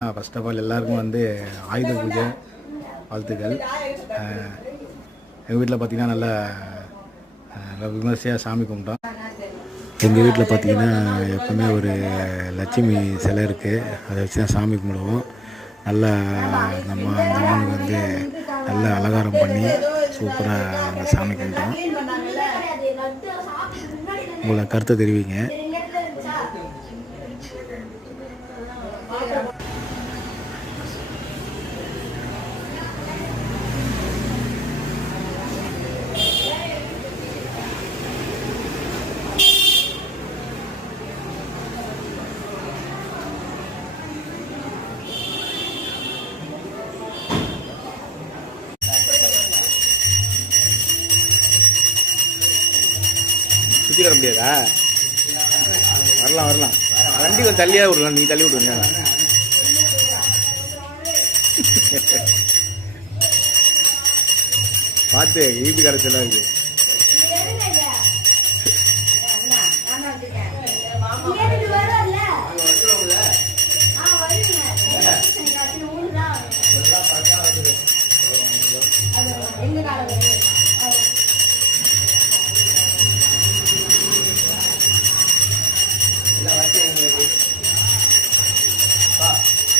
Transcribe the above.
First of all எல்லாருக்கும் ஆயுத பூஜை வாழ்த்துக்கள். எங்கள் வீட்டில் பார்த்திங்கன்னா நல்லா விமர்சையாக சாமி கும்பிட்டோம். எங்கள் வீட்டில் பார்த்திங்கன்னா எப்போவுமே ஒரு லட்சுமி சிலை இருக்குது, அதை வச்சு தான் சாமி கும்பிடுவோம். நல்லா அந்த அம்மனுக்கு நல்லா அலங்காரம் பண்ணி சூப்பராக அந்த சாமி கும்பிட்டோம். உங்களை கருத்தை தெரிவிங்க. சுற்றி வர முடியாதா? வரலாம். வண்டி கொஞ்சம் தள்ளியாக விடலாம், நீ தள்ளி விடுங்க. பார்த்து ஈபி கடைச்செல்லாம் இருக்குது.